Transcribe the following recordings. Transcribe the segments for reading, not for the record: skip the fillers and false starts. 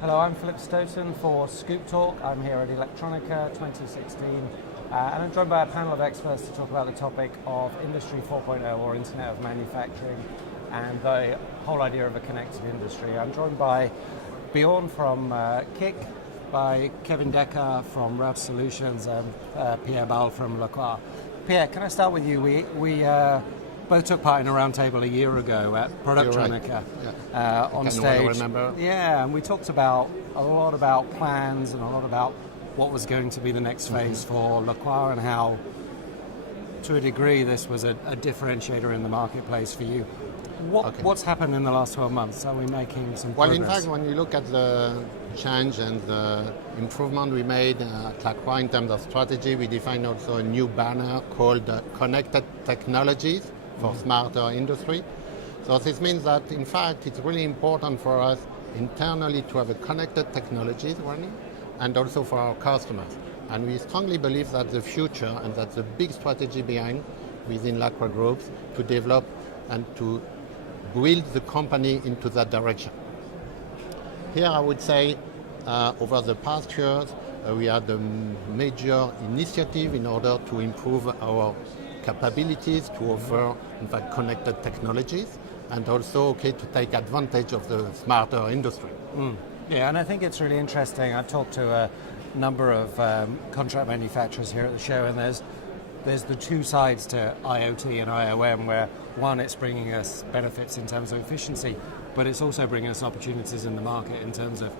Hello, I'm Philip Stoten for ScoopTalk. I'm here at Electronica 2016, and I'm joined by a panel of experts to talk about the topic of Industry 4.0 or Internet of Manufacturing and the whole idea of a connected industry. I'm joined by Bjorn from KIK, by Kevin Decker from Route Solutions, and Pierre Ball from Lacroix. Pierre, can I start with you? We both took part in a roundtable a year ago at Electronica on stage. Remember. Yeah, and we talked a lot about plans and a lot about what was going to be the next phase for Lacroix and how, to a degree, this was a differentiator in the marketplace for you. What's happened in the last 12 months? Are we making some progress? Well, in fact, when you look at the change and the improvement we made at Lacroix in terms of strategy, we defined also a new banner called Connected Technologies for Smarter Industry. So this means that, in fact, it's really important for us internally to have a connected technologies running and also for our customers. And we strongly believe that the future, and that's a big strategy behind within Lacroix Groups, to develop and to build the company into that direction. Here I would say over the past years we had a major initiative in order to improve our capabilities to offer, in fact, connected technologies and also to take advantage of the smarter industry. Yeah, and I think it's really interesting. I've talked to a number of contract manufacturers here at the show, and there's the two sides to IoT and IoM, where one, it's bringing us benefits in terms of efficiency, but it's also bringing us opportunities in the market in terms of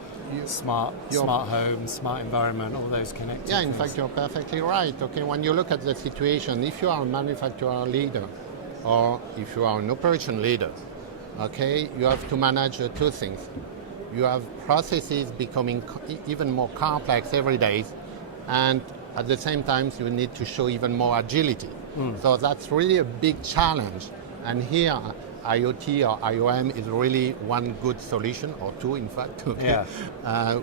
smart homes, smart environment, all those connected Yeah, in things. fact, you're perfectly right. When you look at the situation, if you are a manufacturer leader or if you are an operation leader, you have to manage two things. You have processes becoming even more complex every day, and at the same time, you need to show even more agility. So that's really a big challenge. And here, IoT or IoM is really one good solution, or two, in fact,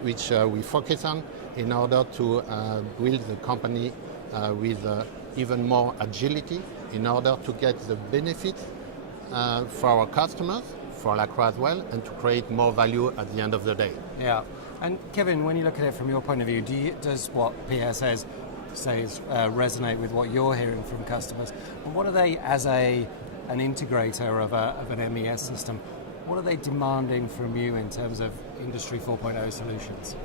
which we focus on in order to build the company with even more agility in order to get the benefits for our customers, for Lacroix as well, and to create more value at the end of the day. Yeah. And Kevin, when you look at it from your point of view, does what Pierre says resonate with what you're hearing from customers? And what are they, as an integrator of an MES system, what are they demanding from you in terms of Industry 4.0 solutions?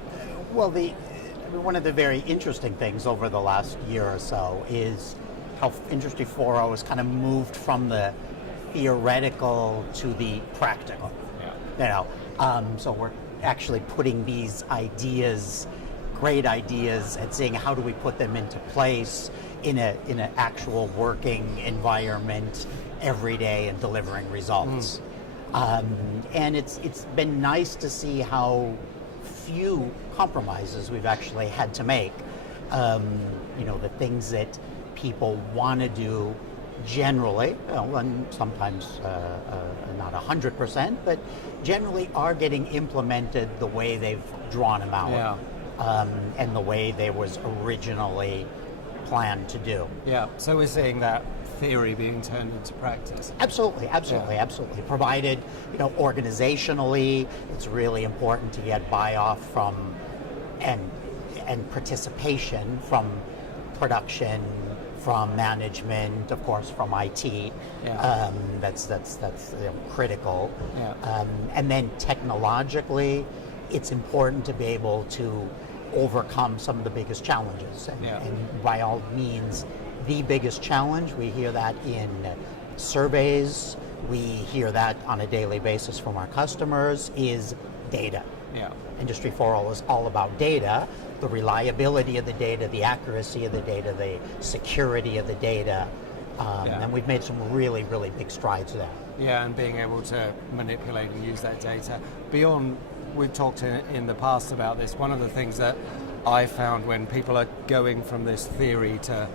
Well, one of the very interesting things over the last year or so is how Industry 4.0 has kind of moved from the theoretical to the practical. Yeah. So we're actually putting these ideas, great ideas, and seeing how do we put them into place in an actual working environment every day and delivering results. And it's been nice to see how few compromises we've actually had to make. The things that people want to do generally, and sometimes not 100%, but generally are getting implemented the way they've drawn them out, and the way they was originally planned to do. Yeah, so we're seeing that theory being turned into practice. Absolutely. Provided, organizationally, it's really important to get buy-off from and participation from production, from management, of course, from IT. That's critical. And then technologically, it's important to be able to overcome some of the biggest challenges. And by all means, the biggest challenge, we hear that in surveys, we hear that on a daily basis from our customers, is data. Industry 4.0 is all about data, the reliability of the data, the accuracy of the data, the security of the data, and we've made some really, really big strides there. Yeah, and being able to manipulate and use that data. Beyond, we've talked in the past about this. One of the things that I found when people are going from this theory to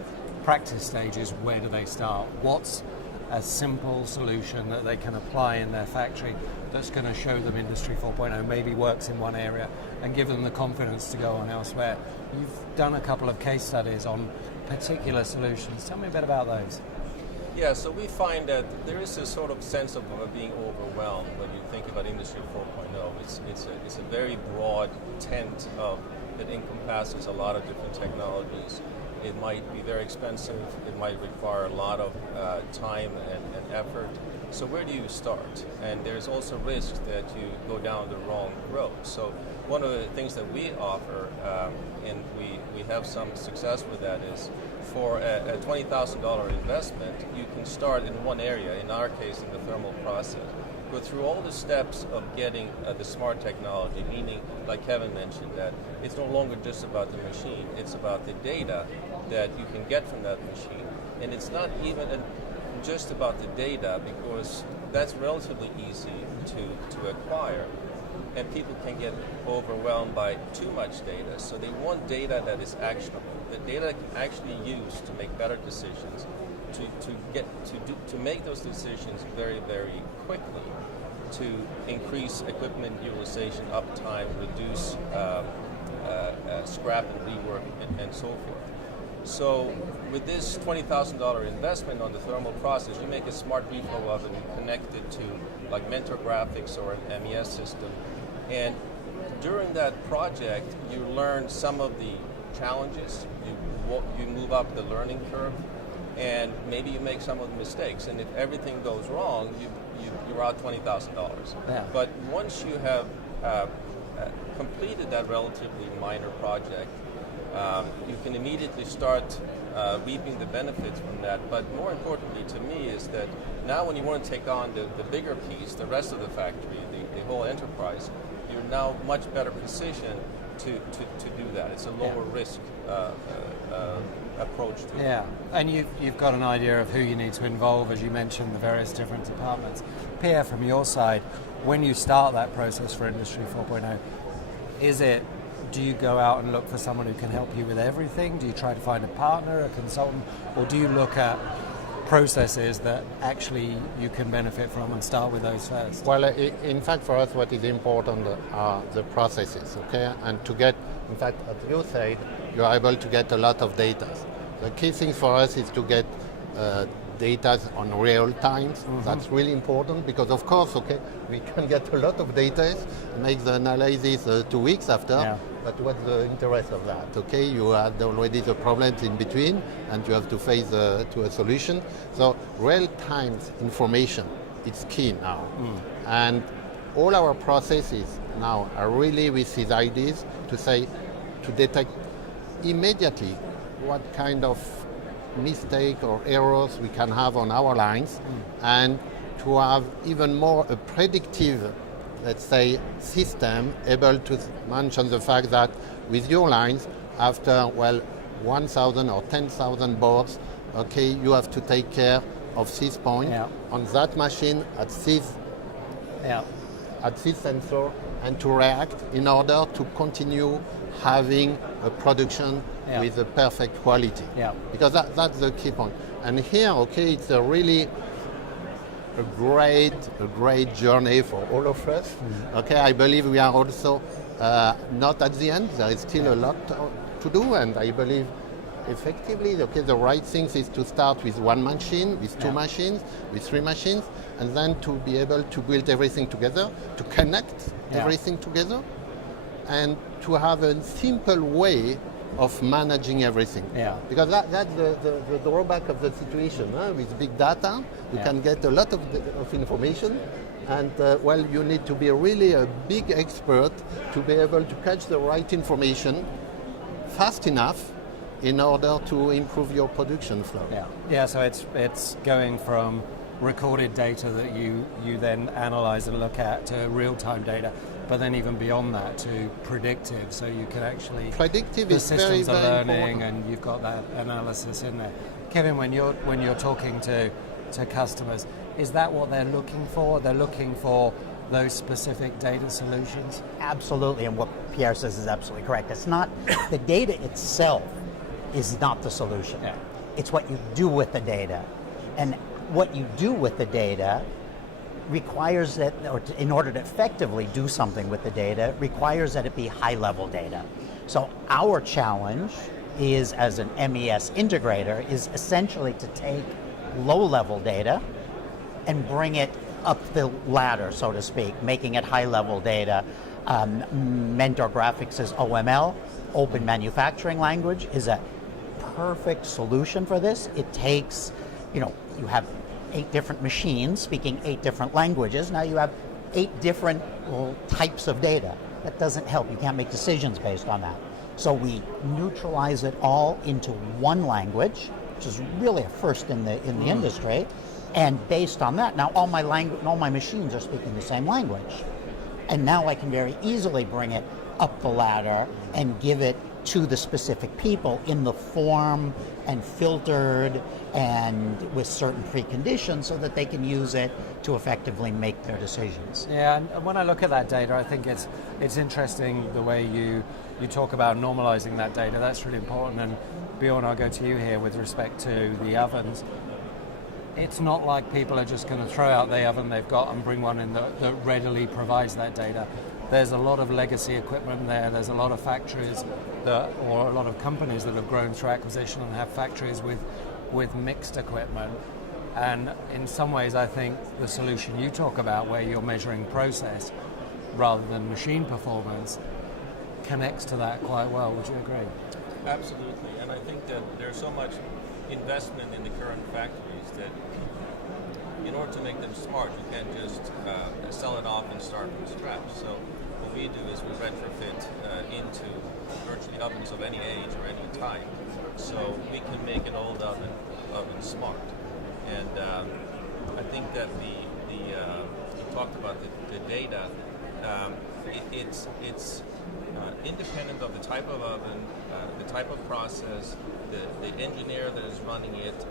practice stages, where do they start? What's a simple solution that they can apply in their factory that's going to show them Industry 4.0 maybe works in one area and give them the confidence to go on elsewhere? You've done a couple of case studies on particular solutions. Tell me a bit about those. Yeah, so we find that there is a sort of sense of being overwhelmed when you think about Industry 4.0. It's a very broad tent that encompasses a lot of different technologies. It might be very expensive, it might require a lot of time and effort. So where do you start? And there's also risk that you go down the wrong road. So one of the things that we offer, and we have some success with that, is for a $20,000 investment, you can start in one area, in our case in the thermal process. Go through all the steps of getting the smart technology, meaning, like Kevin mentioned, that it's no longer just about the machine, it's about the data that you can get from that machine. And it's not even just about the data, because that's relatively easy to acquire. And people can get overwhelmed by too much data. So they want data that is actionable, the data they can actually use to make better decisions, to make those decisions very, very quickly, to increase equipment utilization, uptime, reduce scrap and rework, and so forth. So with this $20,000 investment on the thermal process, you make a smart repo oven and connect it to like Mentor Graphics or an MES system. And during that project, you learn some of the challenges, you move up the learning curve, and maybe you make some of the mistakes. And if everything goes wrong, you're out $20,000. Yeah. But once you have completed that relatively minor project, you can immediately start reaping the benefits from that. But more importantly to me is that now when you want to take on the bigger piece, the rest of the factory, the whole enterprise, you're now much better positioned to do that. It's a lower risk approach to it. Yeah, and you've got an idea of who you need to involve, as you mentioned, the various different departments. Pierre, from your side, when you start that process for Industry 4.0, do you go out and look for someone who can help you with everything? Do you try to find a partner, a consultant, or do you look at processes that actually you can benefit from and start with those first? Well, in fact, for us, what is important are the processes, okay? And to get, in fact, as you said, you're able to get a lot of data. The key thing for us is to get data on real times. Mm-hmm. That's really important because, of course, okay, we can get a lot of data, make the analysis 2 weeks after, yeah. But what's the interest of that? Okay, you had already the problems in between, and you have to face to a solution. So real-time information, it's key now. And all our processes now are really with these ideas to detect immediately what kind of mistake or errors we can have on our lines, and to have even more a predictive, let's say, system able to mention the fact that with your lines, after 1,000 or 10,000 boards, okay, you have to take care of this point on that machine at this sensor, and to react in order to continue having a production with a perfect quality. Yeah. Because that's the key point. And here, okay, it's a really a great journey for all of us. Okay, I believe we are also not at the end. There is still a lot to do, and I believe effectively, okay, the right thing is to start with one machine, with two machines, with three machines, and then to be able to build everything together, to connect everything together, and to have a simple way of managing everything. Yeah. Because that's the drawback of the situation. With big data, you can get a lot of information, and you need to be really a big expert to be able to catch the right information fast enough in order to improve your production flow. Yeah. So it's going from recorded data that you then analyze and look at to real-time data, but then even beyond that to predictive, so you can actually predictive the is systems very, are very learning important. And you've got that analysis in there. Kevin, when you're talking to customers, is that what they're looking for? They're looking for those specific data solutions? Absolutely, and what Pierre says is absolutely correct. It's not the data itself is not the solution. Yeah. It's what you do with the data. And what you do with the data requires that, or in order to effectively do something with the data, requires that it be high-level data. So our challenge is, as an MES integrator, is essentially to take low-level data and bring it up the ladder, so to speak, making it high-level data. Mentor Graphics is OML, Open Manufacturing Language, is a perfect solution for this. It takes, you have 8 different machines speaking 8 different languages. Now you have 8 different types of data. That doesn't help. You can't make decisions based on that. So we neutralize it all into one language, which is really a first in the industry. And based on that, now all my machines are speaking the same language. And now I can very easily bring it up the ladder and give it to the specific people in the form and filtered and with certain preconditions so that they can use it to effectively make their decisions. Yeah, and when I look at that data, I think it's interesting the way you talk about normalizing that data. That's really important. And Bjorn, I'll go to you here with respect to the ovens. It's not like people are just going to throw out the oven they've got and bring one in that readily provides that data. There's a lot of legacy equipment there. There's a lot of factories or a lot of companies that have grown through acquisition and have factories with mixed equipment. And in some ways, I think the solution you talk about, where you're measuring process rather than machine performance, connects to that quite well. Would you agree? Absolutely, and I think that there's so much investment in the current factories that in order to make them smart, you can't just sell it off and start from scratch. So what we do is we retrofit into virtually ovens of any age or any type, so we can make an old oven smart. And I think that you talked about the data. It's independent of the type of oven, the type of process, the engineer that is running it,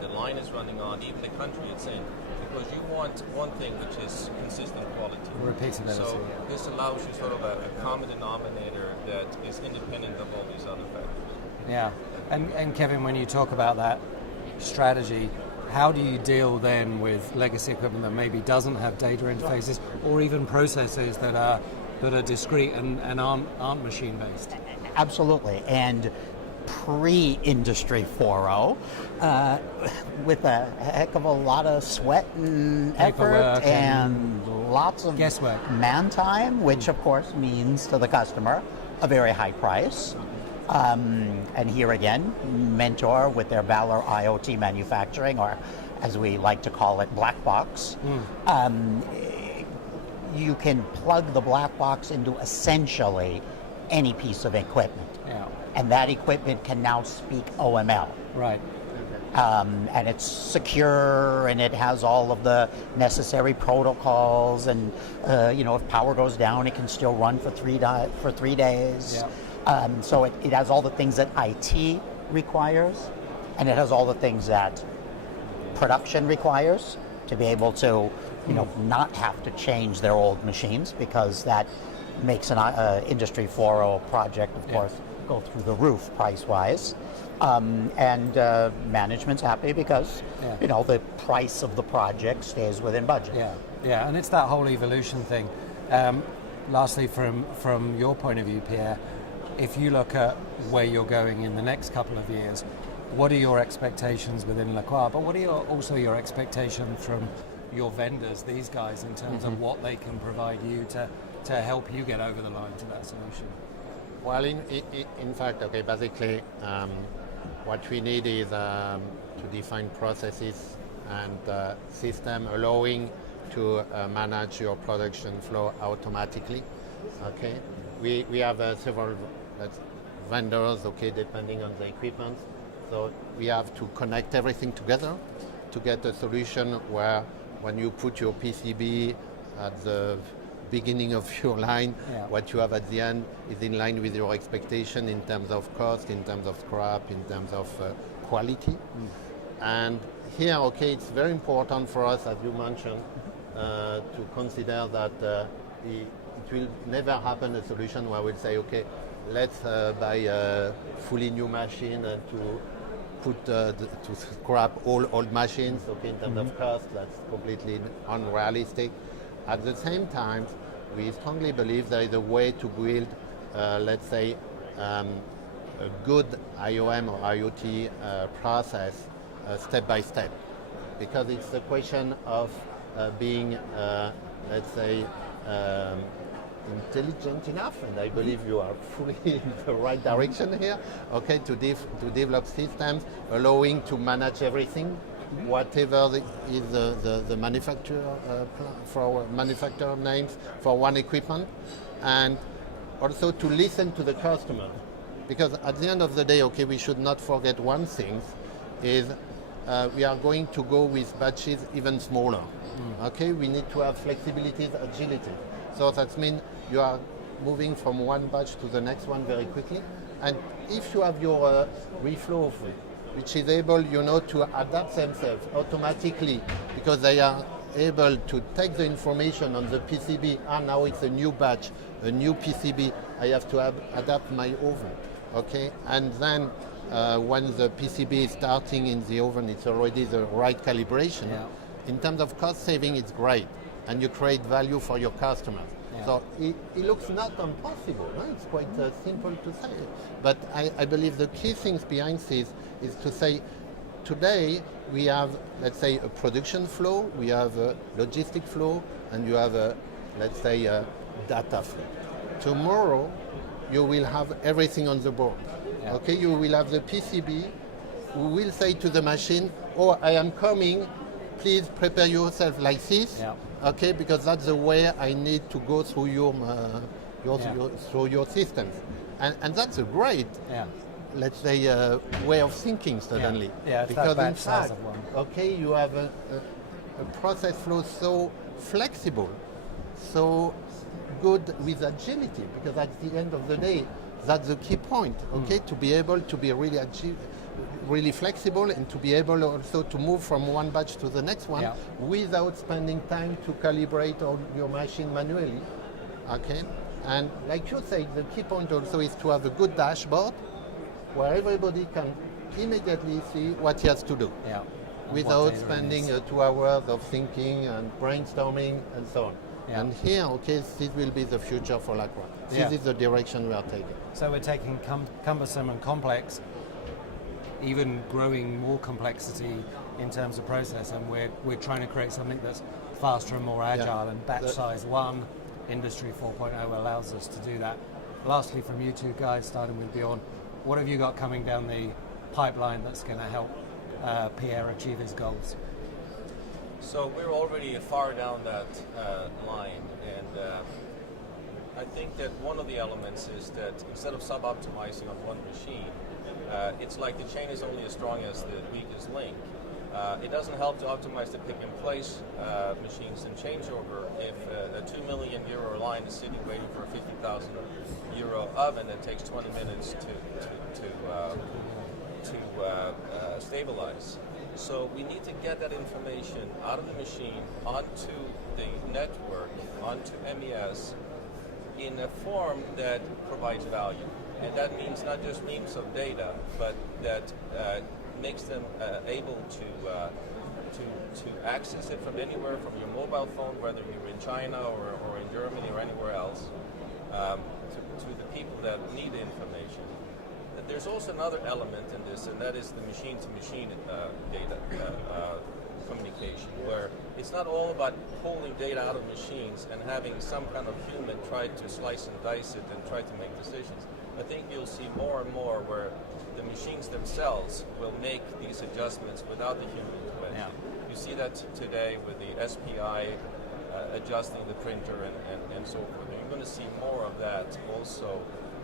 the line is running on, even the country it's in, because you want one thing, which is consistent quality. Repeatability. So this allows you sort of a common denominator that is independent of all these other factors. Yeah, and Kevin, when you talk about that strategy, how do you deal then with legacy equipment that maybe doesn't have data interfaces or even processes that are discrete and aren't machine based? Absolutely, and pre-Industry 4.0, with a heck of a lot of sweat and effort and lots of guesswork, man time, which of course means to the customer a very high price. And here again, Mentor with their Valor IoT manufacturing, or as we like to call it, black box. You can plug the black box into essentially any piece of equipment. Yeah. And that equipment can now speak OML. Right. And it's secure, and it has all of the necessary protocols, and if power goes down, it can still run for 3 days. Yeah. So it has all the things that IT requires, and it has all the things that production requires to be able to, not have to change their old machines, because that makes an Industry 4.0 project, of course, go through the roof price-wise. And management's happy because, the price of the project stays within budget. Yeah, and it's that whole evolution thing. Lastly, from your point of view, Pierre, if you look at where you're going in the next couple of years, what are your expectations within Lacroix, but what are also your expectations from your vendors, these guys, in terms of what they can provide you to help you get over the line to that solution? Well, in fact, basically, what we need is to define processes and system allowing to manage your production flow automatically. Okay, we have several vendors. Depending on the equipment, so we have to connect everything together to get a solution where, when you put your PCB at the beginning of your line, what you have at the end is in line with your expectation in terms of cost, in terms of scrap, in terms of quality. And here, it's very important for us, as you mentioned, to consider that it will never happen a solution where we'll say, let's buy a fully new machine and to scrap all old machines. In terms of cost, that's completely unrealistic. At the same time, we strongly believe there is a way to build, a good IoM or IoT process step by step, because it's a question of being, let's say, intelligent enough, and I believe you are fully in the right direction here, okay, to develop systems allowing to manage everything, whatever is the manufacturer for manufacturer names for one equipment, and also to listen to the customer, because at the end of the day, okay, we should not forget one thing is we are going to go with batches even smaller. Okay, we need to have flexibility, agility. So that means you are moving from one batch to the next one very quickly. And if you have your reflow, which is able, to adapt themselves automatically, because they are able to take the information on the PCB, and now it's a new batch, a new PCB, I have to adapt my oven, okay? And then when the PCB is starting in the oven, it's already the right calibration. Yeah. In terms of cost saving, it's great, and you create value for your customers. Yeah. So it looks not impossible, no? It's quite simple to say. But I believe the key things behind this is to say, today we have, let's say, a production flow, we have a logistic flow, and you have a, let's say, a data flow. Tomorrow, you will have everything on the board. Yeah. Okay, you will have the PCB who will say to the machine, oh, I am coming, please prepare yourself like this, Yeah. okay, because that's the way I need to go through your through your systems. And that's a great, Yeah. let's say, way of thinking suddenly. Yeah, it's because that batch in size fact, of one. okay, you have a process flow so flexible, so good with agility, because at the end of the day, that's the key point, okay, to be able to be really really flexible, and to be able also to move from one batch to the next one, Yeah. without spending time to calibrate all your machine manually, okay? And like you say, the key point also is to have a good dashboard where everybody can immediately see what he has to do, Yeah. And without what data spending it is. 2 hours of thinking and brainstorming and so on. Yeah. And here, okay, this will be the future for Lacroix. This Yeah. is the direction we are taking. So we're taking cumbersome and complex, even growing more complexity in terms of process, and we're trying to create something that's faster and more agile, Yeah. and batch size 1, Industry 4.0 allows us to do that. Lastly, from you two guys, starting with Bjorn, what have you got coming down the pipeline that's going to help Pierre achieve his goals? So we're already far down that line, and I think that one of the elements is that instead of sub-optimizing on one machine, it's like the chain is only as strong as the weakest link. It doesn't help to optimize the pick-and-place machines and changeover if a €2 million line is sitting waiting for a €50,000 oven that takes 20 minutes to stabilize. So we need to get that information out of the machine onto the network, onto MES, in a form that provides value. And that means not just reams of data, but that makes them able to access it from anywhere, from your mobile phone, whether you're in China or in Germany or anywhere else, to the people that need the information. There's also another element in this, and that is the machine-to-machine data communication, where it's not all about pulling data out of machines and having some kind of human try to slice and dice it and try to make decisions. I think you'll see more and more where the machines themselves will make these adjustments without the human intervention. Yeah. You see that today with the SPI adjusting the printer and so forth. And you're going to see more of that also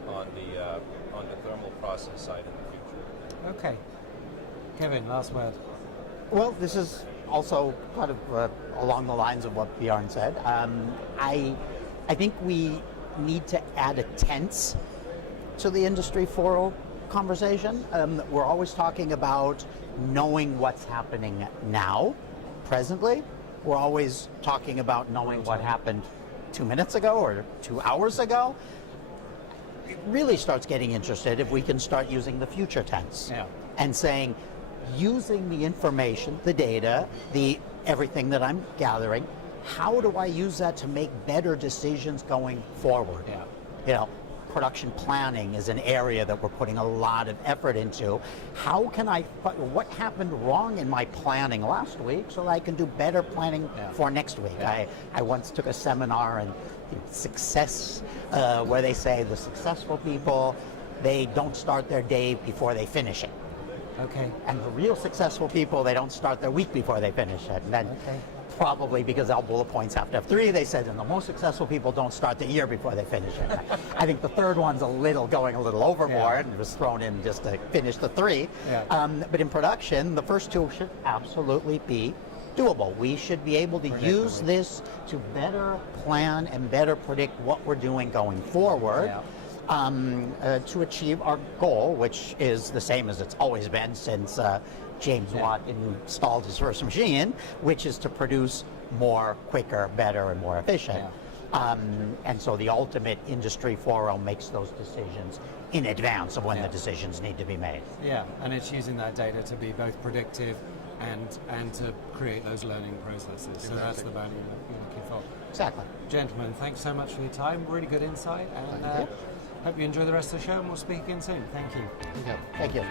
on the thermal process side in the future. Okay. Kevin, last word. Well, this is also kind of along the lines of what Bjorn said. I think we need to add a tense to the Industry 4.0 conversation. We're always talking about knowing what's happening now, presently. We're always talking about knowing what happened 2 minutes ago or 2 hours ago. It really starts getting interested if we can start using the future tense and saying, using the information, the data, everything that I'm gathering, how do I use that to make better decisions going forward? Yeah. You know, production planning is an area that we're putting a lot of effort into. How can what happened wrong in my planning last week so that I can do better planning for next week? I once took a seminar on success where they say the successful people, they don't start their day before they finish it. Okay. And the real successful people, they don't start their week before they finish it. And then probably because all bullet points have to have 3, they said, and the most successful people don't start the year before they finish it. I think the third one's going a little overboard and was thrown in just to finish the 3. But in production, the first 2 should absolutely be doable. We should be able to use this to better plan and better predict what we're doing going forward. To achieve our goal, which is the same as it's always been since James Watt installed his first machine, which is to produce more, quicker, better, and more efficient. And so the ultimate Industry 4.0 makes those decisions in advance of when the decisions need to be made. Yeah, and it's using that data to be both predictive and to create those learning processes. So that's the value you're looking for. Exactly. Gentlemen, thanks so much for your time. Really good insight, and hope you enjoy the rest of the show, and we'll speak again soon. Thank you. Thank you.